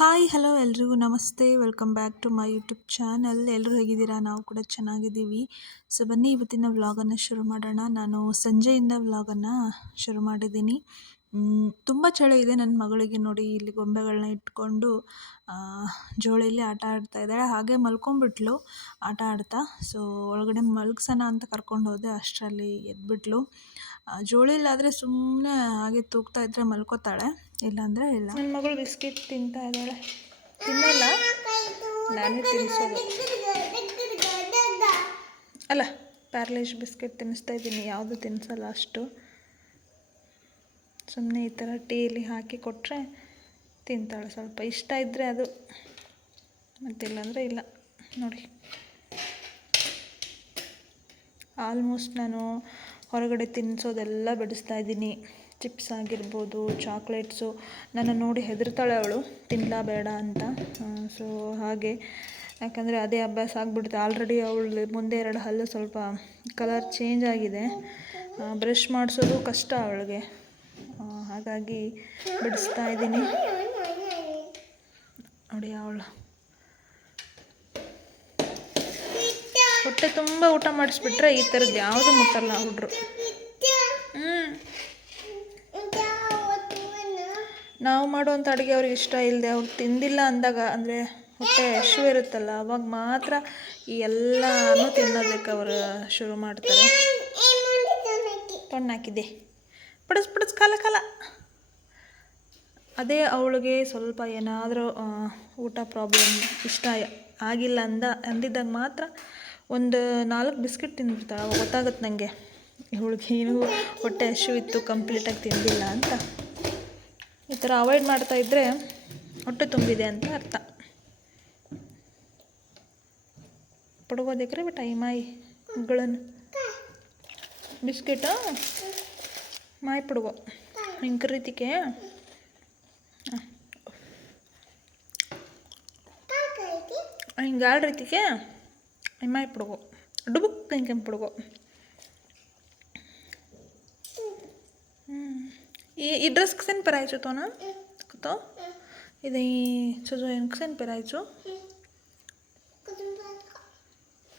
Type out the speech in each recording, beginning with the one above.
Hi, hello ಎಲ್ರಿಗೂ ನಮಸ್ತೆ. Welcome back to my YouTube channel. ಎಲ್ಲರೂ ಹೇಗಿದ್ದೀರಾ? ನಾವು ಕೂಡ ಚೆನ್ನಾಗಿದ್ದೀವಿ. ಸೊ ಬನ್ನಿ, ಇವತ್ತಿನ ವ್ಲಾಗನ್ನು ಶುರು ಮಾಡೋಣ. ನಾನು ಸಂಜೆಯಿಂದ ವ್ಲಾಗನ್ನು ಶುರು ಮಾಡಿದ್ದೀನಿ. ತುಂಬ ಚಳಿ ಇದೆ. ನನ್ನ ಮಗಳಿಗೆ ನೋಡಿ ಇಲ್ಲಿ ಗೊಂಬೆಗಳನ್ನ ಇಟ್ಕೊಂಡು ಜೋಳಿಯಲ್ಲಿ ಆಟ ಆಡ್ತಾ ಇದ್ದಾಳೆ. ಹಾಗೆ ಮಲ್ಕೊಂಡ್ಬಿಟ್ಲು ಆಟ ಆಡ್ತಾ. ಸೊ ಒಳಗಡೆ ಮಲ್ಗಿಸೋಣ ಅಂತ ಕರ್ಕೊಂಡು ಹೋದೆ. ಅಷ್ಟರಲ್ಲಿ ಎದ್ಬಿಟ್ಲು. ಜೋಳಿಲಾದರೆ ಸುಮ್ಮನೆ ಹಾಗೆ ತೂಗ್ತಾ ಇದ್ರೆ ಮಲ್ಕೋತಾಳೆ, ಇಲ್ಲಾಂದರೆ ಇಲ್ಲ. ನನ್ನ ಮಗಳು ಬಿಸ್ಕೆಟ್ ತಿಂತಾ ಇದ್ದಾಳೆ. ತಿನ್ನಲ್ಲ, ನಾನೇ ತಿನ್ನಿಸೋದು ಅಲ್ಲ ಪ್ಯಾರ್ಲೇಜ್ ಬಿಸ್ಕೆಟ್ ತಿನ್ನಿಸ್ತಾ ಇದ್ದೀನಿ, ಯಾವುದು ತಿನ್ನಿಸಲ್ಲ ಅಷ್ಟು. ಸುಮ್ಮನೆ ಈ ಥರ ಟೀಲಿ ಹಾಕಿ ಕೊಟ್ಟರೆ ತಿಂತಾಳೆ, ಸ್ವಲ್ಪ ಇಷ್ಟ ಇದ್ದರೆ ಅದು. ಮತ್ತಿಲ್ಲಾಂದರೆ ಇಲ್ಲ, ನೋಡಿ. ಆಲ್ಮೋಸ್ಟ್ ನಾನು ಹೊರಗಡೆ ತಿನ್ನಿಸೋದೆಲ್ಲ ಬಿಡಿಸ್ತಾ ಇದ್ದೀನಿ. ಚಿಪ್ಸ್ ಆಗಿರ್ಬೋದು, ಚಾಕ್ಲೇಟ್ಸು. ನನ್ನ ನೋಡಿ ಹೆದರ್ತಾಳೆ ಅವಳು. ತಿನ್ನಲ ಬೇಡ ಅಂತ. ಸೊ ಹಾಗೆ. ಯಾಕಂದರೆ ಅದೇ ಅಭ್ಯಾಸ ಆಗಿಬಿಡುತ್ತೆ. ಆಲ್ರೆಡಿ ಅವಳು ಮುಂದೆ ಎರಡು ಹಲ್ಲು ಸ್ವಲ್ಪ ಕಲರ್ ಚೇಂಜ್ ಆಗಿದೆ. ಬ್ರಷ್ ಮಾಡಿಸೋದು ಕಷ್ಟ ಅವಳಿಗೆ. ಹಾಗಾಗಿ ಬಿಡಿಸ್ತಾ ಇದ್ದೀನಿ. ನೋಡಿ ಅವಳು. ಹೊಟ್ಟೆ ತುಂಬ ಊಟ ಮಾಡಿಸ್ಬಿಟ್ರೆ ಈ ಥರದ್ದು ಯಾವುದು ಮುಟ್ಟಲ್ಲ ಹುಡ್ರು. ನಾವು ಮಾಡುವಂಥ ಅಡುಗೆ ಅವ್ರಿಗೆ ಇಷ್ಟ ಇಲ್ಲದೆ ಅವ್ರು ತಿಂದಿಲ್ಲ ಅಂದಾಗ ಅಂದರೆ ಹೊಟ್ಟೆ ಹಶು ಇರುತ್ತಲ್ಲ, ಅವಾಗ ಮಾತ್ರ ಈ ಎಲ್ಲನೂ ತಿನ್ನೋದಕ್ಕೆ ಅವರು ಶುರು ಮಾಡ್ತಾರೆ. ಪಡಿಸ್ ಪಡಸ್ ಪಡಸ್, ಕಾಲ ಕಾಲ. ಅದೇ ಅವಳಿಗೆ ಸ್ವಲ್ಪ ಏನಾದರೂ ಊಟ ಪ್ರಾಬ್ಲಮ್ ಇಷ್ಟ ಆಗಿಲ್ಲ ಅಂದ, ಅಂದಿದ್ದಾಗ ಮಾತ್ರ ಒಂದು ನಾಲ್ಕು ಬಿಸ್ಕೆಟ್ ತಿಂದ್ಬಿಡ್ತಾಳೆ ಅವಾಗ ಗೊತ್ತಾಗುತ್ತೆ ನನಗೆ ಇವಳಿಗೆ ಏನು ಹೊಟ್ಟೆ ಹಸು ಇತ್ತು ಕಂಪ್ಲೀಟಾಗಿ ತಿಂದಿಲ್ಲ ಅಂತ. ಈ ಥರ ಅವಾಯ್ಡ್ ಮಾಡ್ತಾ ಇದ್ದರೆ ಹೊಟ್ಟೆ ತುಂಬಿದೆ ಅಂತ ಅರ್ಥ. ಪಡ್ಗೋದಕ್ರೆ ಬಿಟ್ಟ ಈ ಮಾಯಿ ಮಗಳನ್ನು ಬಿಸ್ಕೆಟ ಮಾಯಿ ಪಡ್ಗೋ ಹಿಂಗೆ ರೀತಿಗೆ ಹಿಂಗೆ ఇమ్మ ఇప్పుడు డుబుక్ ఇంకెప్పుడు ಈ ಡ್ರೆಸ್ ಕ್ಷೇನ್ ಪರಾಯಿಸು ತೋನ ತೋ ಇದು ಈ ಚುಜು ಏನು ಕ್ಷೇನ್ ಪರಾಯಿಸು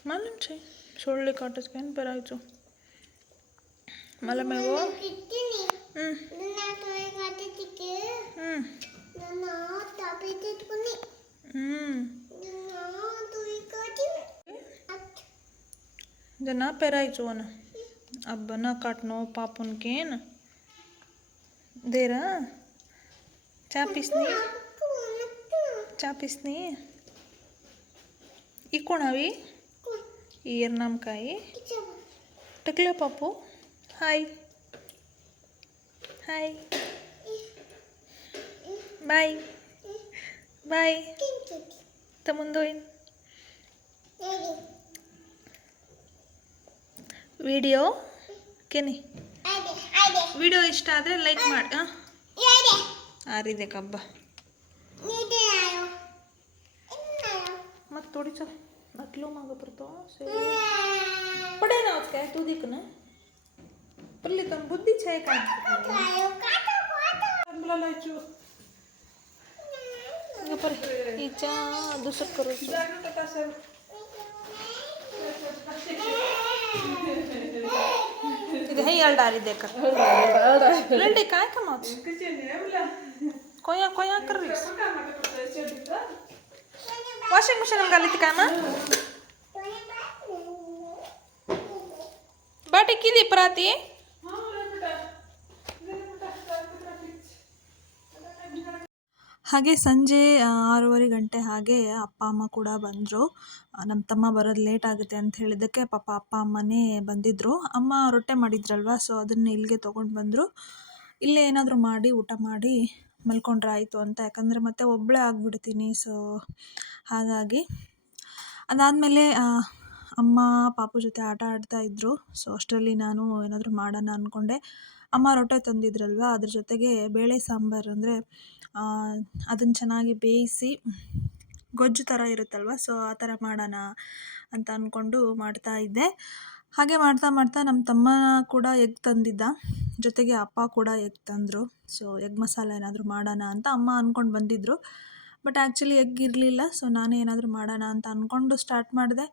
ಮಾಲೂಮ್ છે શોલ્ડર કાટ સ્કેન પરાયજો માલમ એવો ના તો એ કાટ ટીકે હમ ના તાપી ટીકુની હમ जो ना पैराइचो न अब ना काटनो पापुन न दे रहा चा पीसनी? चा पीसनी? ई कौन हवी इयर नाम का ही टकले पापू। हाय। हाय। बाय। बाय। तमुंदोईन ವಿಡಿಯೋ ಕೆನಿ ವಿಡಿಯೋ ಇಷ್ಟ ಆದರೆ ಲೈಕ್ ಮಾಡಿ ಹಾಂ ಆರಿದೆ ಕಬ್ಬ ಮತ್ತೆ थोड़ी चल अटलो मागं पडतो पडे ना आज काय तू दिक ना पडली तर बुद्धीच आहे का मुलाला इचू पर हिच्या दुसरं करू ಇದು ಹೇ ಎರಡಾರಿ ದೇಕ ರೆಂಡಿ ಕಾಯ್ ಕಮಾತ್ ಕೊಯ್ಯ ಕೊಯ್ಯ ಹಾಕ್ರಿ ವಾಷಿಂಗ್ ಮಿಷನ್ ಹಂಗೆ ಅಲ್ಲಿತ್ತು ಕಾಯಮ್ಮ ಬಾಟಿ ಕಿದಿ ಪ್ರಾತಿ ಹಾಗೆ ಸಂಜೆ ಆರೂವರೆ ಗಂಟೆ ಹಾಗೆ ಅಪ್ಪ, ಅಮ್ಮ ಕೂಡ ಬಂದರು. ನಮ್ಮ ತಮ್ಮ ಬರೋದು ಲೇಟ್ ಆಗುತ್ತೆ ಅಂತ ಹೇಳಿದ್ದಕ್ಕೆ ಪಾಪ ಅಪ್ಪ, ಅಮ್ಮನೇ ಬಂದಿದ್ದರು ಅಮ್ಮ ರೊಟ್ಟೆ ಮಾಡಿದ್ರಲ್ವ ಸೊ ಅದನ್ನು ಇಲ್ಲಿಗೆ ತೊಗೊಂಡು ಬಂದರು. ಇಲ್ಲೇ ಏನಾದರೂ ಮಾಡಿ, ಊಟ ಮಾಡಿ ಮಲ್ಕೊಂಡ್ರೆ ಆಯಿತು ಅಂತ. ಯಾಕಂದರೆ ಮತ್ತೆ ಒಬ್ಬಳೇ ಆಗಿಬಿಡ್ತೀನಿ ಸೊ ಹಾಗಾಗಿ. ಅದಾದಮೇಲೆ ಅಮ್ಮ, ಪಾಪು ಜೊತೆ ಆಟ ಆಡ್ತಾ ಇದ್ದರು ಸೊ ಅಷ್ಟರಲ್ಲಿ ನಾನು ಏನಾದರೂ ಮಾಡೋಣ ಅಂದ್ಕೊಂಡೆ ಅಮ್ಮ ರೊಟ್ಟೆ ತಂದಿದ್ರಲ್ವ? ಅದ್ರ ಜೊತೆಗೆ ಬೇಳೆ ಸಾಂಬಾರು ಅಂದರೆ ಅದನ್ನು ಚೆನ್ನಾಗಿ ಬೇಯಿಸಿ, ಗೊಜ್ಜು ಥರ ಇರುತ್ತಲ್ವ? ಸೊ ಆ ಥರ ಮಾಡೋಣ ಅಂತ ಅಂದ್ಕೊಂಡು ಮಾಡ್ತಾ ಇದ್ದೆ. ಹಾಗೆ ಮಾಡ್ತಾ ಮಾಡ್ತಾ ನಮ್ಮ ತಮ್ಮ ಕೂಡ ಎಗ್ ತಂದಿದ್ದ. ಜೊತೆಗೆ ಅಪ್ಪ ಕೂಡ ಎಗ್ ತಂದರು. ಸೊ ಎಗ್ ಮಸಾಲ ಏನಾದರೂ ಮಾಡೋಣ ಅಂತ ಅಮ್ಮ ಅಂದ್ಕೊಂಡು ಬಂದಿದ್ದರು ಬಟ್ ಆ್ಯಕ್ಚುಲಿ ಎಗ್ ಇರಲಿಲ್ಲ. ಸೊ ನಾನೇ ಏನಾದರೂ ಮಾಡೋಣ ಅಂತ ಅಂದ್ಕೊಂಡು ಸ್ಟಾರ್ಟ್ ಮಾಡಿದೆ.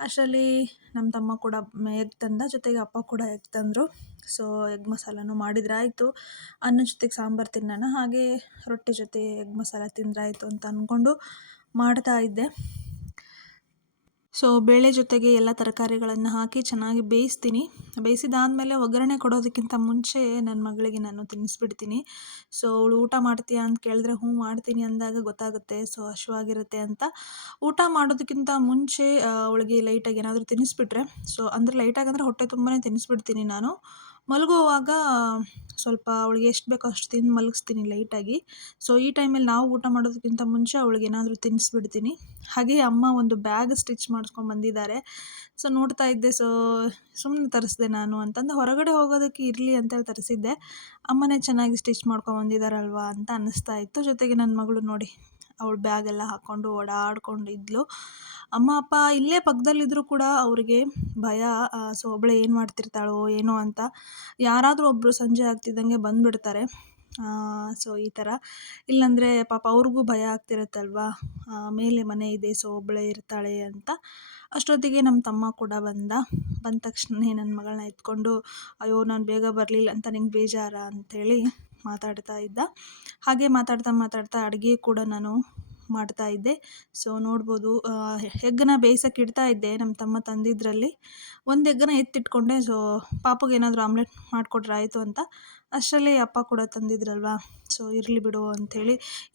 ಅಷ್ಟರಲ್ಲಿ ನಮ್ಮ ತಮ್ಮ ಕೂಡ ಎಗ್ ತಂದ, ಜೊತೆಗೆ ಅಪ್ಪ ಕೂಡ ಎಗ್ ತಂದರು. ಸೊ ಎಗ್ ಮಸಾಲನೂ ಮಾಡಿದ್ರೆ ಆಯಿತು ಅನ್ನ ಜೊತೆಗೆ ಸಾಂಬಾರು ತಿನ್ನೋಣ. ಹಾಗೆ ರೊಟ್ಟಿ ಜೊತೆ ಎಗ್ ಮಸಾಲ ತಿಂದರೆ ಅಂತ ಅಂದ್ಕೊಂಡು ಮಾಡ್ತಾ ಇದ್ದೆ. ಸೊ ಬೇಳೆ ಜೊತೆಗೆ ಎಲ್ಲ ತರಕಾರಿಗಳನ್ನು ಹಾಕಿ ಚೆನ್ನಾಗಿ ಬೇಯಿಸ್ತೀನಿ. ಬೇಯಿಸಿದಾದಮೇಲೆ ಒಗ್ಗರಣೆ ಕೊಡೋದಕ್ಕಿಂತ ಮುಂಚೆ ನನ್ನ ಮಗಳಿಗೆ ನಾನು ತಿನ್ನಿಸ್ಬಿಡ್ತೀನಿ. ಸೊ ಅವಳು ಊಟ ಮಾಡ್ತೀಯಾ ಅಂತ ಕೇಳಿದ್ರೆ, ಹ್ಞೂ, ಮಾಡ್ತೀನಿ ಅಂದಾಗ ಗೊತ್ತಾಗುತ್ತೆ. ಸೊ ಹಶುವಾಗಿರುತ್ತೆ ಅಂತ. ಊಟ ಮಾಡೋದಕ್ಕಿಂತ ಮುಂಚೆ ಅವಳಿಗೆ ಲೈಟಾಗಿ ಏನಾದರೂ ತಿನ್ನಿಸ್ಬಿಟ್ರೆ, ಸೊ ಅಂದರೆ ಲೈಟಾಗಿ ಅಂದರೆ ಹೊಟ್ಟೆ ತುಂಬನೇ ತಿನ್ನಿಸ್ಬಿಡ್ತೀನಿ ನಾನು. ಮಲಗುವಾಗ, ಸ್ವಲ್ಪ ಅವಳಿಗೆ ಎಷ್ಟು ಬೇಕೋ ಅಷ್ಟು ತಿಂದು ಮಲಗಿಸ್ತೀನಿ ಲೈಟಾಗಿ. ಸೊ ಈ ಟೈಮಲ್ಲಿ ನಾವು ಊಟ ಮಾಡೋದಕ್ಕಿಂತ ಮುಂಚೆ ಅವಳಿಗೆ ಏನಾದರೂ ತಿನ್ನಿಸ್ಬಿಡ್ತೀನಿ ಹಾಗೆ ಅಮ್ಮ ಒಂದು ಬ್ಯಾಗ್ ಸ್ಟಿಚ್ ಮಾಡಿಸ್ಕೊಂಡು ಬಂದಿದ್ದಾರೆ. ಸೊ ನೋಡ್ತಾ ಇದ್ದೆ ಸೊ ಸುಮ್ಮನೆ ತರಿಸ್ದೆ ನಾನು ಅಂತಂದು ಹೊರಗಡೆ ಹೋಗೋದಕ್ಕೆ ಇರಲಿ ಅಂತೇಳಿ ತರಿಸಿದ್ದೆ. ಅಮ್ಮನೇ ಚೆನ್ನಾಗಿ ಸ್ಟಿಚ್ ಮಾಡ್ಕೊಂಡು ಬಂದಿದ್ದಾರಲ್ವಾ ಅಂತ ಅನ್ನಿಸ್ತಾ ಇತ್ತು. ಜೊತೆಗೆ ನನ್ನ ಮಗಳು ನೋಡಿ ಅವಳು ಬ್ಯಾಗೆಲ್ಲ ಹಾಕ್ಕೊಂಡು ಓಡಾಡ್ಕೊಂಡು ಇದ್ಲು ಅಮ್ಮ, ಅಪ್ಪ ಇಲ್ಲೇ ಪಕ್ಕದಲ್ಲಿದ್ದರೂ ಕೂಡ ಅವರಿಗೆ ಭಯ ಸೊ ಒಬ್ಬಳೇ ಏನು ಮಾಡ್ತಿರ್ತಾಳೋ ಏನೋ ಅಂತ ಯಾರಾದರೂ ಒಬ್ಬರು ಸಂಜೆ ಆಗ್ತಿದ್ದಂಗೆ ಬಂದುಬಿಡ್ತಾರೆ. ಸೊ, ಈ ಥರ ಇಲ್ಲಾಂದರೆ ಪಾಪ ಅವ್ರಿಗೂ ಭಯ ಆಗ್ತಿರತ್ತಲ್ವಾ? ಮೇಲೆ ಮನೆ ಇದೆ, ಸೊ ಒಬ್ಬಳೆ ಇರ್ತಾಳೆ ಅಂತ. ಅಷ್ಟೊತ್ತಿಗೆ ನಮ್ಮ ತಮ್ಮ ಕೂಡ ಬಂದ. ಬಂದ ತಕ್ಷಣ ನನ್ನ ಮಗಳನ್ನ ಎತ್ಕೊಂಡು, ಅಯ್ಯೋ, ನಾನು ಬೇಗ ಬರಲಿಲ್ಲ ಅಂತ ನಿಂಗೆ ಬೇಜಾರ? ಅಂಥೇಳಿ ಮಾತಾಡ್ತಾ ಇದ್ದ. ಹಾಗೆ ಮಾತಾಡ್ತಾ ಮಾತಾಡ್ತಾ ಅಡುಗೆ ಕೂಡ ನಾನು ಮಾಡ್ತಾ ಇದ್ದೆ. ಸೊ ನೋಡ್ಬೋದು ಎಗ್ಗನ್ನ ಬೇಯ್ಸೋಕೆ ಇಡ್ತಾ ಇದ್ದೆ ನಮ್ಮ ತಮ್ಮ ತಂದಿದ್ರಲ್ಲಿ. ಒಂದು ಎಗ್ಗನ್ನ ಎತ್ತಿಟ್ಕೊಂಡೆ. ಸೊ ಪಾಪಗೆ ಏನಾದರೂ ಆಮ್ಲೆಟ್ ಮಾಡಿಕೊಟ್ರೆ ಆಯಿತು ಅಂತ. ಅಷ್ಟರಲ್ಲಿ ಅಪ್ಪ ಕೂಡ ತಂದಿದ್ರಲ್ವಾ? ಸೊ ಇರಲಿ ಬಿಡು ಅಂಥೇಳಿ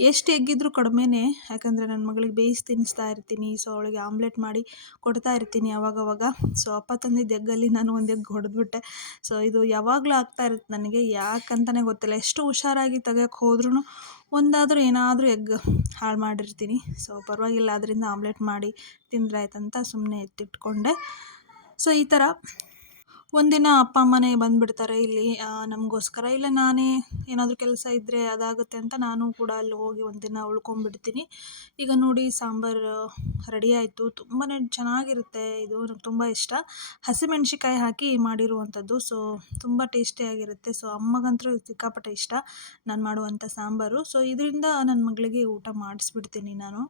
ಎಷ್ಟು ಎಗ್ಗಿದ್ರೂ ಕಡಿಮೆನೇ. ಯಾಕಂದರೆ ನನ್ನ ಮಗಳಿಗೆ ಬೇಯಿಸಿ ತಿನ್ನಿಸ್ತಾ ಇರ್ತೀನಿ. ಸೊ ಅವಳಿಗೆ ಆಮ್ಲೆಟ್ ಮಾಡಿ ಕೊಡ್ತಾ ಇರ್ತೀನಿ ಅವಾಗವಾಗ. ಸೊ ಅಪ್ಪ ತಂದಿದ್ದ ಎಗ್ಗಲ್ಲಿ ನಾನು ಒಂದು ಎಗ್ ಹೊಡೆದ್ಬಿಟ್ಟೆ. ಸೊ ಇದು ಯಾವಾಗಲೂ ಆಗ್ತಾ ಇರುತ್ತೆ ನನಗೆ. ಯಾಕಂತಲೇ ಗೊತ್ತಿಲ್ಲ. ಎಷ್ಟು ಹುಷಾರಾಗಿ ತೆಗಿಯೋಕೆ ಹೋದ್ರೂ ಒಂದಾದರೂ ಏನಾದರೂ ಎಗ್ ಹಾಳು ಮಾಡಿರ್ತೀನಿ. ಸೊ ಪರವಾಗಿಲ್ಲ, ಅದರಿಂದ ಆಮ್ಲೆಟ್ ಮಾಡಿ ತಿಂದರೆ ಆಯ್ತಂತ ಸುಮ್ಮನೆ ಎತ್ತಿಟ್ಕೊಂಡೆ. ಸೊ ಈ ಥರ ಒಂದಿನ ಅಪ್ಪ, ಅಮ್ಮನೇ ಬಂದುಬಿಡ್ತಾರೆ ಇಲ್ಲಿ. ನಮಗೋಸ್ಕರ ಇಲ್ಲ, ನಾನೇ ಏನಾದರೂ ಕೆಲಸ ಇದ್ದರೆ ಅದಾಗುತ್ತೆ ಅಂತ ನಾನು ಕೂಡ ಅಲ್ಲಿ ಹೋಗಿ ಒಂದಿನ ಉಳ್ಕೊಂಡ್ಬಿಡ್ತೀನಿ. ಈಗ ನೋಡಿ, ಸಾಂಬಾರು ರೆಡಿ ಆಯಿತು. ತುಂಬಾ ಚೆನ್ನಾಗಿರುತ್ತೆ. ಇದು ನನಗೆ ತುಂಬ ಇಷ್ಟ. ಹಸಿಮೆಣ್ಸಿಕಾಯಿ ಹಾಕಿ ಮಾಡಿರುವಂಥದ್ದು, ಸೊ ತುಂಬ ಟೇಸ್ಟಿಯಾಗಿರುತ್ತೆ ಸೊ ಅಮ್ಮಗಂತೂ ಸಿಕ್ಕಾಪಟ್ಟೆ ಇಷ್ಟ, ನಾನು ಮಾಡುವಂಥ ಸಾಂಬಾರು. ಸೊ ಇದರಿಂದ ನನ್ನ ಮಗಳಿಗೆ ಊಟ ಮಾಡಿಸ್ಬಿಡ್ತೀನಿ ನಾನು.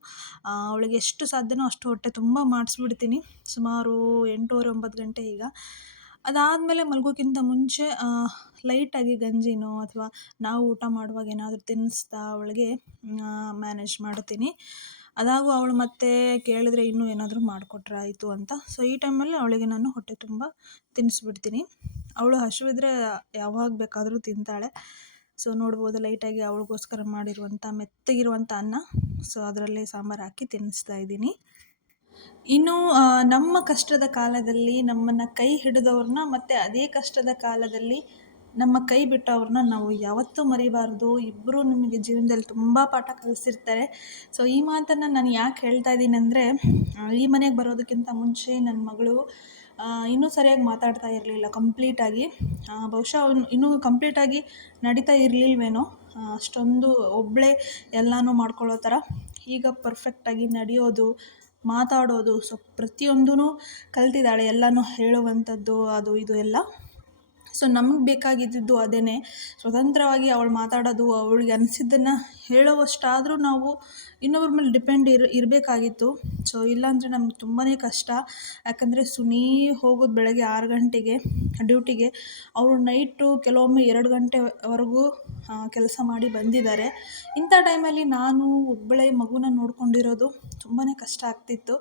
ಅವಳಿಗೆ ಎಷ್ಟು ಸಾಧ್ಯನೋ ಅಷ್ಟು ಹೊಟ್ಟೆ ತುಂಬ ಮಾಡಿಸ್ಬಿಡ್ತೀನಿ. ಸುಮಾರು ಎಂಟೂವರೆ, ಒಂಬತ್ತು ಗಂಟೆ ಈಗ. ಅದಾದಮೇಲೆ ಮಲಗೋಕ್ಕಿಂತ ಮುಂಚೆ ಲೈಟಾಗಿ ಗಂಜಿನೋ ಅಥವಾ ನಾವು ಊಟ ಮಾಡುವಾಗ ಏನಾದರೂ ತಿನ್ನಿಸ್ತಾ ಅವಳಿಗೆ ಮ್ಯಾನೇಜ್ ಮಾಡ್ತೀನಿ. ಅದಾಗೂ ಅವಳು ಮತ್ತೆ ಕೇಳಿದ್ರೆ ಇನ್ನೂ ಏನಾದರೂ ಮಾಡಿಕೊಟ್ರೆ ಆಯಿತು ಅಂತ. ಸೊ ಈ ಟೈಮಲ್ಲಿ ಅವಳಿಗೆ ನಾನು ಹೊಟ್ಟೆ ತುಂಬ ತಿನ್ನಿಸ್ಬಿಡ್ತೀನಿ ಅವಳು ಹಸಿವಿದ್ರೆ ಯಾವಾಗ ಬೇಕಾದರೂ ತಿಂತಾಳೆ. ಸೊ ನೋಡ್ಬೋದು ಲೈಟಾಗಿ ಅವಳಿಗೋಸ್ಕರ ಮಾಡಿರುವಂಥ ಮೆತ್ತಗಿರುವಂಥ ಅನ್ನ. ಸೊ ಅದರಲ್ಲಿ ಸಾಂಬಾರು ಹಾಕಿ ತಿನ್ನಿಸ್ತಾ ಇದ್ದೀನಿ. ಇನ್ನು ನಮ್ಮ ಕಷ್ಟದ ಕಾಲದಲ್ಲಿ ನಮ್ಮನ್ನು ಕೈ ಹಿಡಿದವ್ರನ್ನ ಮತ್ತು ಅದೇ ಕಷ್ಟದ ಕಾಲದಲ್ಲಿ ನಮ್ಮ ಕೈ ಬಿಟ್ಟವ್ರನ್ನ ನಾವು ಯಾವತ್ತೂ ಮರಿಬಾರ್ದು. ಇಬ್ಬರೂ ನಿಮಗೆ ಜೀವನದಲ್ಲಿ ತುಂಬ ಪಾಠ ಕಲಿಸಿರ್ತಾರೆ. ಸೊ ಈ ಮಾತನ್ನು ನಾನು ಯಾಕೆ ಹೇಳ್ತಾ ಇದ್ದೀನಿ ಅಂದರೆ ಈ ಮನೆಗೆ ಬರೋದಕ್ಕಿಂತ ಮುಂಚೆ ನನ್ನ ಮಗಳು ಇನ್ನೂ ಸರಿಯಾಗಿ ಮಾತಾಡ್ತಾ ಇರಲಿಲ್ಲ ಕಂಪ್ಲೀಟಾಗಿ ಬಹುಶಃ ಅವನು ಇನ್ನೂ ಕಂಪ್ಲೀಟಾಗಿ ನಡೀತಾ ಇರಲಿಲ್ವೇನೋ ಅಷ್ಟೊಂದು ಒಬ್ಬಳೇ ಎಲ್ಲನೂ ಮಾಡ್ಕೊಳ್ಳೋ ಥರ. ಈಗ ಪರ್ಫೆಕ್ಟಾಗಿ ನಡೆಯೋದು ಮಾತಾಡೋದು. ಸೊ ಪ್ರತಿಯೊಂದೂ ಕಲ್ತಿದ್ದಾಳೆ, ಎಲ್ಲನೂ ಹೇಳುವಂಥದ್ದು, ಅದು ಇದು ಎಲ್ಲ. ಸೊ ನಮಗೆ ಬೇಕಾಗಿದ್ದಿದ್ದು ಅದೇ ಸ್ವತಂತ್ರವಾಗಿ ಅವಳು ಮಾತಾಡೋದು, ಅವಳಿಗೆ ಅನಿಸಿದ್ದನ್ನು ಹೇಳುವಷ್ಟಾದರೂ ನಾವು ಇನ್ನೊಬ್ರ ಮೇಲೆ ಡಿಪೆಂಡ್ ಇರ್, ಇರಬೇಕಾಗಿತ್ತು. ಸೊ ಇಲ್ಲಾಂದರೆ ನಮ್ಗೆ ತುಂಬಾ ಕಷ್ಟ. ಯಾಕಂದರೆ ಸುನಿ ಹೋಗೋದು ಬೆಳಗ್ಗೆ ಆರು ಗಂಟೆಗೆ ಡ್ಯೂಟಿಗೆ ಅವರು ನೈಟು ಕೆಲವೊಮ್ಮೆ ಎರಡು ಗಂಟೆವರೆಗೂ ಕೆಲಸ ಮಾಡಿ ಬಂದಿದ್ದಾರೆ. ಇಂಥ ಟೈಮಲ್ಲಿ ನಾನು ಒಬ್ಬಳೆ ಮಗುನ ನೋಡ್ಕೊಂಡಿರೋದು ತುಂಬಾ ಕಷ್ಟ ಆಗ್ತಿತ್ತು.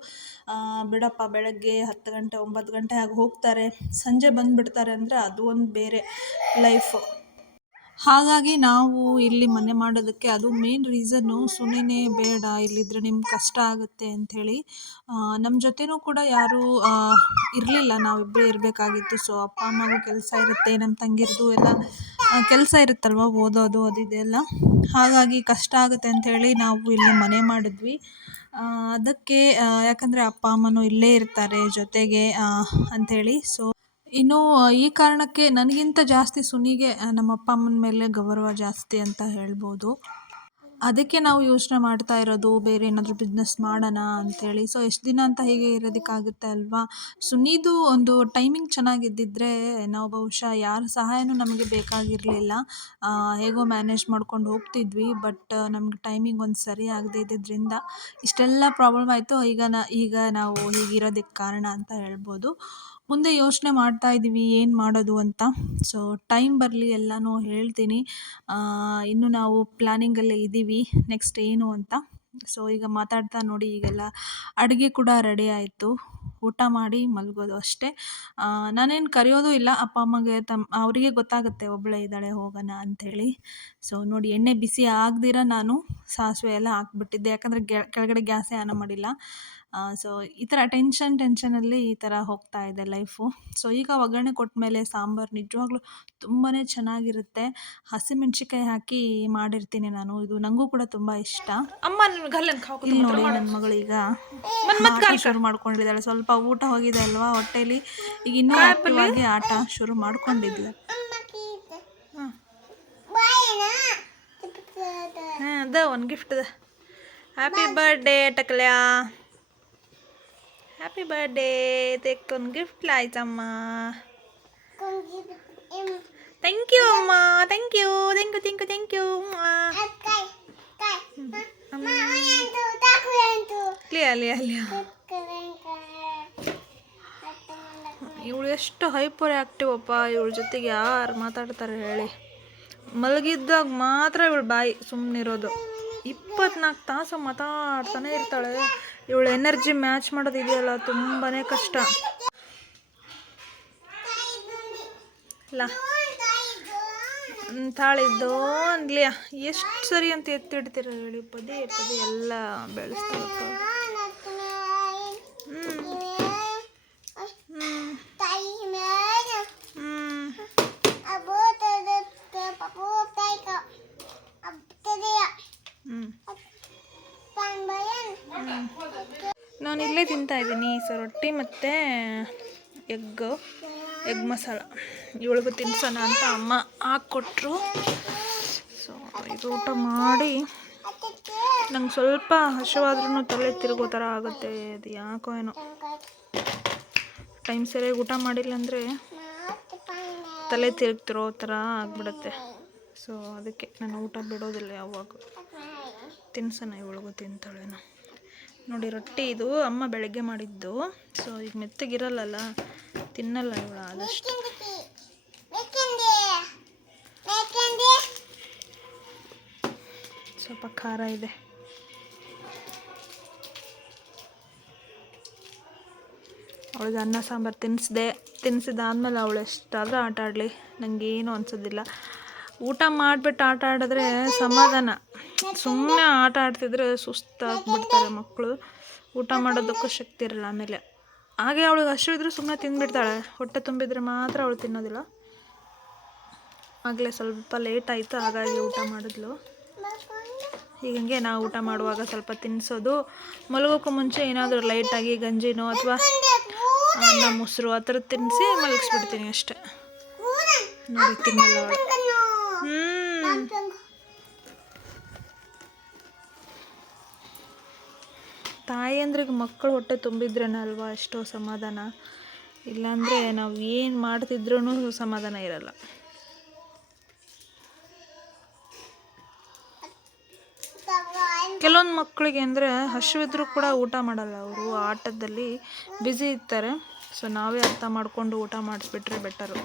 ಬಿಡಪ್ಪ, ಬೆಳಗ್ಗೆ ಹತ್ತು ಗಂಟೆ, ಒಂಬತ್ತು ಗಂಟೆ ಆಗಿ ಹೋಗ್ತಾರೆ. ಸಂಜೆ ಬಂದುಬಿಡ್ತಾರೆ ಅಂದರೆ ಅದು ಒಂದು ಬೇರೆ ಲೈಫು ಹಾಗಾಗಿ ನಾವು ಇಲ್ಲಿ ಮನೆ ಮಾಡೋದಕ್ಕೆ ಅದು ಮೇನ್ ರೀಸನ್ನು ಸುಮ್ಮನೆ ಬೇಡ, ಇಲ್ಲಿದ್ರೆ ನಿಮ್ಗೆ ಕಷ್ಟ ಆಗುತ್ತೆ ಅಂಥೇಳಿ. ನಮ್ಮ ಜೊತೆನೂ ಕೂಡ ಯಾರೂ ಇರಲಿಲ್ಲ. ನಾವಿಬ್ಬರೇ ಇರಬೇಕಾಗಿತ್ತು. ಸೊ ಅಪ್ಪ, ಅಮ್ಮಗೂ ಕೆಲಸ ಇರುತ್ತೆ ನಮ್ಮ ತಂಗಿರದು ಎಲ್ಲ ಕೆಲಸ ಇರುತ್ತಲ್ವ, ಓದೋದು, ಅದು ಇದೆಲ್ಲ ಹಾಗಾಗಿ ಕಷ್ಟ ಆಗುತ್ತೆ ಅಂಥೇಳಿ ನಾವು ಇಲ್ಲಿ ಮನೆ ಮಾಡಿದ್ವಿ. ಅದಕ್ಕೆ ಯಾಕಂದರೆ ಅಪ್ಪ, ಅಮ್ಮನೂ ಇಲ್ಲೇ ಇರ್ತಾರೆ ಜೊತೆಗೆ ಅಂಥೇಳಿ. ಸೊ ಇನ್ನು ಈ ಕಾರಣಕ್ಕೆ ನನಗಿಂತ ಜಾಸ್ತಿ ಸುನಿಗೆ ನಮ್ಮ ಅಪ್ಪ ಅಮ್ಮನ ಮೇಲೆ ಗೌರವ ಜಾಸ್ತಿ ಅಂತ ಹೇಳ್ಬೋದು. ಅದಕ್ಕೆ ನಾವು ಯೋಚನೆ ಮಾಡ್ತಾ ಇರೋದು, ಬೇರೆ ಏನಾದರೂ ಬಿಸ್ನೆಸ್ ಮಾಡೋಣ ಅಂಥೇಳಿ ಸೊ ಎಷ್ಟು ದಿನ ಅಂತ ಹೀಗೆ ಇರೋದಕ್ಕಾಗುತ್ತೆ ಅಲ್ವಾ? ಸುನಿದು ಒಂದು ಟೈಮಿಂಗ್ ಚೆನ್ನಾಗಿದ್ದಿದ್ರೆ ನಾವು ಬಹುಶಃ ಯಾರ ಸಹಾಯನೂ ನಮಗೆ ಬೇಕಾಗಿರಲಿಲ್ಲ. ಹೇಗೋ ಮ್ಯಾನೇಜ್ ಮಾಡ್ಕೊಂಡು ಹೋಗ್ತಿದ್ವಿ ಬಟ್ ನಮ್ಗೆ ಟೈಮಿಂಗ್ ಒಂದು ಸರಿ ಆಗದೆ ಇದ್ದಿದ್ದರಿಂದ ಇಷ್ಟೆಲ್ಲ ಪ್ರಾಬ್ಲಮ್ ಆಯಿತು. ಈಗ ನ, ಈಗ ನಾವು ಹೀಗಿರೋದಕ್ಕೆ ಕಾರಣ ಅಂತ ಹೇಳ್ಬೋದು. ಮುಂದೆ ಯೋಚನೆ ಮಾಡ್ತಾ ಇದ್ದೀವಿ ಏನು ಮಾಡೋದು ಅಂತ. ಸೊ ಟೈಮ್ ಬರಲಿ ಎಲ್ಲನೂ ಹೇಳ್ತೀನಿ. ಇನ್ನು ನಾವು ಪ್ಲ್ಯಾನಿಂಗಲ್ಲೇ ಇದ್ದೀವಿ ನೆಕ್ಸ್ಟ್ ಏನು ಅಂತ. ಸೊ ಈಗ ಮಾತಾಡ್ತಾ ನೋಡಿ, ಈಗೆಲ್ಲ ಅಡುಗೆ ಕೂಡ ರೆಡಿ ಆಯಿತು. ಊಟ ಮಾಡಿ ಮಲಗೋದು ಅಷ್ಟೇ. ನಾನೇನು ಕರೆಯೋದು ಇಲ್ಲ. ಅಪ್ಪ, ಅಮ್ಮಗೆ ತಮ್ಮ ಅವರಿಗೆ ಗೊತ್ತಾಗುತ್ತೆ ಒಬ್ಬಳೇ ಇದ್ದಾಳೆ, ಹೋಗೋಣ ಅಂಥೇಳಿ ಸೊ ನೋಡಿ, ಎಣ್ಣೆ ಬಿಸಿ ಆಗದಿರ ನಾನು ಸಾಸಿವೆ ಎಲ್ಲ ಹಾಕ್ಬಿಟ್ಟಿದ್ದೆ. ಯಾಕಂದರೆ ಕೆಳಗಡೆ ಗ್ಯಾಸೇ ಆನ ಮಾಡಿಲ್ಲ. ಸೊ ಈ ಥರ ಟೆನ್ಷನ್ ಟೆನ್ಷನಲ್ಲಿ ಈ ಥರ ಹೋಗ್ತಾ ಇದೆ ಲೈಫು ಸೊ ಈಗ ಒಗ್ಗರಣೆ ಕೊಟ್ಟಮೇಲೆ ಸಾಂಬಾರು ನಿಜವಾಗ್ಲೂ ತುಂಬಾ ಚೆನ್ನಾಗಿರುತ್ತೆ. ಹಸಿಮೆಣ್ಸಿಕಾಯಿ ಹಾಕಿ ಮಾಡಿರ್ತೀನಿ ನಾನು. ಇದು ನನಗೂ ಕೂಡ ತುಂಬ ಇಷ್ಟ. ಇಲ್ಲಿ ನೋಡಿ ನನ್ನ ಮಗಳು ಈಗ ಶುರು ಮಾಡ್ಕೊಂಡಿದ್ದಾಳೆ. ಸ್ವಲ್ಪ ಊಟ ಹೋಗಿದೆ ಅಲ್ವಾ ಹೊಟ್ಟೆಲಿ. ಈಗ ಇನ್ನೂ ಆಗಿ ಆಟ ಶುರು ಮಾಡ್ಕೊಂಡಿದ್ಲು. ಹಾಂ. ಅದ ಒಂದು ಗಿಫ್ಟ್ ಅದ. ಹ್ಯಾಪಿ ಬರ್ಡೇ ಟಕಲ್ಯಾ ಹ್ಯಾಪಿ ಬರ್ಡೇ ತೆಕ್ ಒಂದು ಗಿಫ್ಟ್ ಆಯ್ತಮ್ಮ ಥ್ಯಾಂಕ್ ಯು ಅಮ್ಮ thank you thank you thank you thank you ಅಲ್ಲಿ ಅಲ್ಲಿ ಇವಳು ಎಷ್ಟು ಹೈಪರ್ ಆ್ಯಕ್ಟಿವ್ ಅಪ್ಪ. ಇವಳ ಜೊತೆಗೆ ಯಾರು ಮಾತಾಡ್ತಾರೆ ಹೇಳಿ. ಮಲಗಿದ್ದಾಗ ಮಾತ್ರ ಇವಳು ಬಾಯಿ ಸುಮ್ಮನಿರೋದು ಇಪ್ಪತ್ನಾಲ್ಕು ತಾಸು ಮಾತಾಡ್ತಾನೆ ಇರ್ತಾಳೆ. ಇವಳು ಎನರ್ಜಿ ಮ್ಯಾಚ್ ಮಾಡೋದು ಇದೆಯಲ್ಲ ತುಂಬಾ ಕಷ್ಟ. ಇಲ್ಲ ತಾಳಿದ್ದು ಅಂದ್ಲಿಯ ಎಷ್ಟು ಸರಿ ಅಂತ ಎತ್ತಿಡ್ತೀರ ಹೇಳಿ, ಪದೇ ಪದೇ ಎಲ್ಲ ಬೆಳೆಸ್ತಾರಪ್ಪ ಹ್ಞೂ ಹ್ಞೂ ಹ್ಞೂ ಹ್ಞೂ ನಾನು ಇಲ್ಲೇ ತಿಂತಾ ಇದ್ದೀನಿ ಸೊ ರೊಟ್ಟಿ ಮತ್ತು ಎಗ್ ಎಗ್ ಮಸಾಲ. ಇವಳಿಗೂ ತಿನ್ಸೋಣ ಅಂತ ಅಮ್ಮ ಹಾಕ್ಕೊಟ್ರು. ಸೊ ಇದು ಊಟ ಮಾಡಿ ನಂಗೆ ಸ್ವಲ್ಪ ಹಸಿವಾದ್ರೂ ತಲೆ ತಿರುಗೋ ಥರ ಆಗುತ್ತೆ. ಅದು ಯಾಕೋ ಏನೋ. ಟೈಮ್ ಸರಿಯಾಗಿ ಊಟ ಮಾಡಿಲ್ಲ ಅಂದರೆ ತಲೆ ತಿರುಗ್ತಿರೋ ಥರ ಆಗ್ಬಿಡುತ್ತೆ. ಸೊ ಅದಕ್ಕೆ ನಾನು ಊಟ ಬಿಡೋದಿಲ್ಲ ಯಾವಾಗ. ತಿನ್ಸೋಣ ಇವಳಿಗೂ ತಿಂತಾಳೇನೋ ನೋಡಿ, ರೊಟ್ಟಿ ಇದು ಅಮ್ಮ ಬೆಳಗ್ಗೆ ಮಾಡಿದ್ದು. ಸೊ ಈಗ ಮೆತ್ತಗಿರಲ್ಲಲ್ಲ. ತಿನ್ನಲ್ಲ ಇವಳು ಆದಷ್ಟು. ಸ್ವಲ್ಪ ಖಾರ ಇದೆ. ಅವಳಿಗೆ ಅನ್ನ ಸಾಂಬಾರು ತಿನ್ನಿಸ್ದೆ ತಿನ್ನಿಸಿದಾದ್ಮೇಲೆ ಅವಳು ಎಷ್ಟಾದರೂ ಆಟ ಆಡಲಿ. ನನಗೇನು ಅನ್ಸೋದಿಲ್ಲ. ಊಟ ಮಾಡಿಬಿಟ್ಟು ಆಟ ಆಡಿದ್ರೆ ಸಮಾಧಾನ. ಸುಮ್ಮನೆ ಆಟ ಆಡ್ತಿದ್ರೆ ಸುಸ್ತಾಗ್ಬಿಡ್ತಾರೆ ಮಕ್ಕಳು. ಊಟ ಮಾಡೋದಕ್ಕೂ ಶಕ್ತಿ ಇರಲ್ಲ ಆಮೇಲೆ. ಹಾಗೆ ಅವಳಿಗೆ ಇದ್ದರೂ ಸುಮ್ಮನೆ ತಿಂದುಬಿಡ್ತಾಳೆ. ಹೊಟ್ಟೆ ತುಂಬಿದ್ರೆ ಮಾತ್ರ ಅವಳು ತಿನ್ನೋದಿಲ್ಲ. ಆಗಲೇ ಸ್ವಲ್ಪ ಲೇಟ್ ಆಯಿತು, ಹಾಗಾಗಿ ಊಟ ಮಾಡಿದ್ಲು. ಹೀಗಂಗೆ ನಾವು ಊಟ ಮಾಡುವಾಗ ಸ್ವಲ್ಪ ತಿನ್ನಿಸೋದು ಮಲಗೋಕ್ಕೂ ಮುಂಚೆ ಏನಾದರೂ ಲೈಟಾಗಿ ಗಂಜಿನೋ ಅಥವಾ ಅನ್ನ, ಮೊಸರು ಆ ಥರದ್ದು ತಿನ್ನಿಸಿ ಮಲಗಿಸ್ಬಿಡ್ತೀನಿ ಅಷ್ಟೆ. ನೋಡಿ, ತಿನ್ನಲ್ಲ ಹ್ಞೂ ತಾಯಿಯಂದ್ರಿಗೆ ಮಕ್ಕಳು ಹೊಟ್ಟೆ ತುಂಬಿದ್ರೇನಲ್ವಾ ಎಷ್ಟೋ ಸಮಾಧಾನ? ಇಲ್ಲಾಂದರೆ ನಾವು ಏನು ಮಾಡ್ತಿದ್ರೂ ಸಮಾಧಾನ ಇರಲ್ಲ. ಕೆಲವೊಂದು ಮಕ್ಕಳಿಗೆ ಅಂದರೆ ಹಸಿವಿದ್ರೂ ಕೂಡ ಊಟ ಮಾಡಲ್ಲ ಅವರು. ಆಟದಲ್ಲಿ ಬ್ಯುಸಿ ಇರ್ತಾರೆ. ಸೊ ನಾವೇ ಅರ್ಥ ಮಾಡಿಕೊಂಡು ಊಟ ಮಾಡಿಸ್ಬಿಟ್ರೆ ಬೆಟರು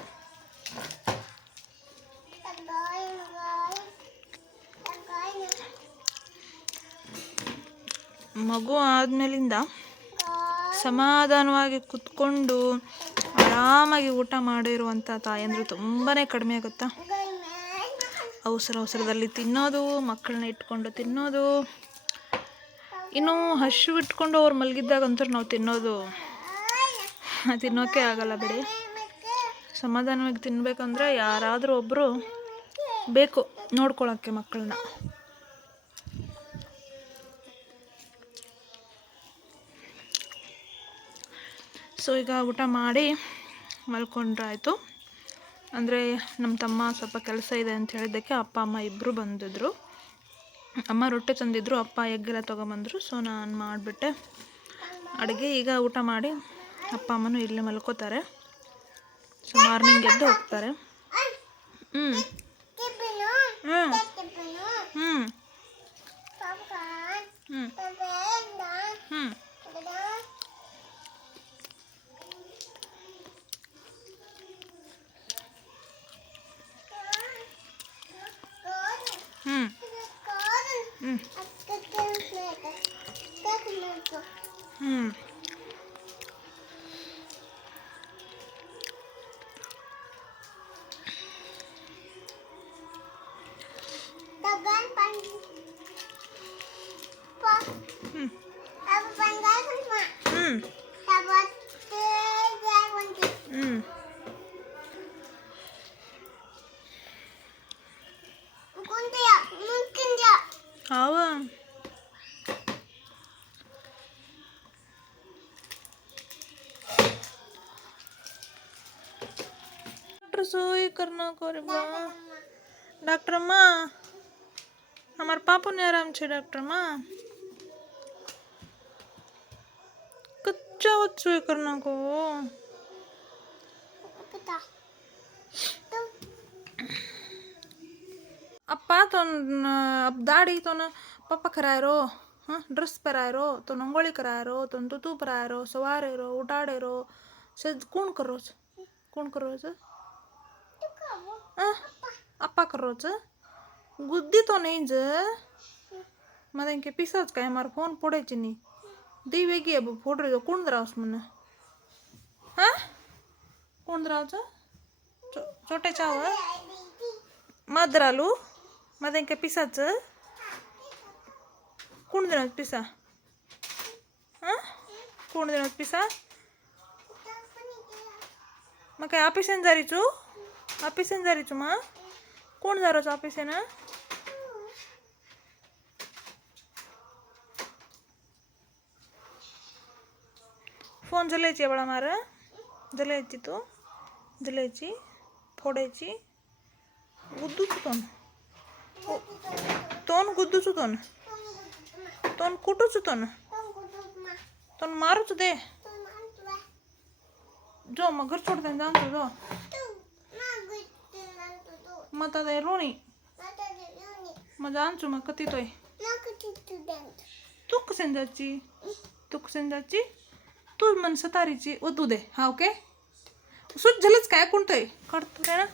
ಮಗು ಆದಮೇಲಿಂದ ಸಮಾಧಾನವಾಗಿ ಕುತ್ಕೊಂಡು ಆರಾಮಾಗಿ ಊಟ ಮಾಡಿರುವಂಥ ತಾಯಂದರು ತುಂಬಾ ಕಡಿಮೆ ಆಗುತ್ತಾ? ಅವಸರ ಅವಸರದಲ್ಲಿ ತಿನ್ನೋದು, ಮಕ್ಕಳನ್ನ ಇಟ್ಕೊಂಡು ತಿನ್ನೋದು, ಇನ್ನು ಹಸಿವು ಇಟ್ಕೊಂಡು ಅವ್ರು ಮಲಗಿದ್ದಾಗಂತೂ ನಾವು ತಿನ್ನೋದು. ತಿನ್ನೋಕೆ ಆಗಲ್ಲ ಬಿಡಿ. ಸಮಾಧಾನವಾಗಿ ತಿನ್ನಬೇಕಂದ್ರೆ ಯಾರಾದರೂ ಒಬ್ಬರು ಬೇಕು ನೋಡ್ಕೊಳ್ಳೋಕ್ಕೆ ಮಕ್ಕಳನ್ನ. ಸೊ ಈಗ ಊಟ ಮಾಡಿ ಮಲ್ಕೊಂಡ್ರಾಯಿತು. ಅಂದರೆ ನಮ್ಮ ತಮ್ಮ ಸ್ವಲ್ಪ ಕೆಲಸ ಇದೆ ಅಂತ ಹೇಳಿದ್ದಕ್ಕೆ ಅಪ್ಪ, ಅಮ್ಮ ಇಬ್ಬರು ಬಂದಿದ್ರು. ಅಮ್ಮ ರೊಟ್ಟಿ ತಂದಿದ್ದರು ಅಪ್ಪ ಎಗ್ಗೆಲ್ಲ ತೊಗೊಂಬಂದರು. ಸೊ ನಾನು ಮಾಡಿಬಿಟ್ಟೆ ಅಡುಗೆ. ಈಗ ಊಟ ಮಾಡಿ ಅಪ್ಪ, ಅಮ್ಮನೂ ಇಲ್ಲೇ ಮಲ್ಕೋತಾರೆ. ಸೊ ಮಾರ್ನಿಂಗ್ ಎದ್ದು ಹೋಗ್ತಾರೆ. ಹ್ಞೂ सोई करना कर डॉक्टर माँ हमार पापा ने आराम छे डॉक्टर माँ। कच्चा वत सोई करना को। पता। तो।, तो अब दाढ़ी तो ना पापा खराय रो हाँ ड्रेस पहराय रो तो नंगोली कराय रो तो तू पहराय रो सवार रो उठाड़े रो से कौन करो कौन करो से अप्पा कर रोज गुद्दी तो नहीं ज मत इनके पिसाच का है मार फोन पड़े चिनी दी वेगी अब फोड़ रही जो कुंड रहा उसमें ना हाँ कुंड रहा जो छोटे चावल मद्रालू मत इनके पिसाज कुंड रहा पिसा हा कुंड रहा पिसा मगे आप इसे नज़री चू ऑफिसन जारीचू मग कोण जारोच ऑफिसन फोन जलायची बळा मार. जलायची तू. जलायची. फोडायची. गुद्दूच तोन तोन गुद्दूच तोन तोन कुठूच तोन तोन मारूच दे. जो मग घर सोडते जाणतो जो. మతదే లూని మతదే లూని మజాంచు మకతితోయ్ మకతితుదంతు తుక్ సెందాచి తుక్ सेंदाची. तू मन सतारीची व तू दे. हा ओके? सुज झालंच काय? कोणतंय करतो काय ना?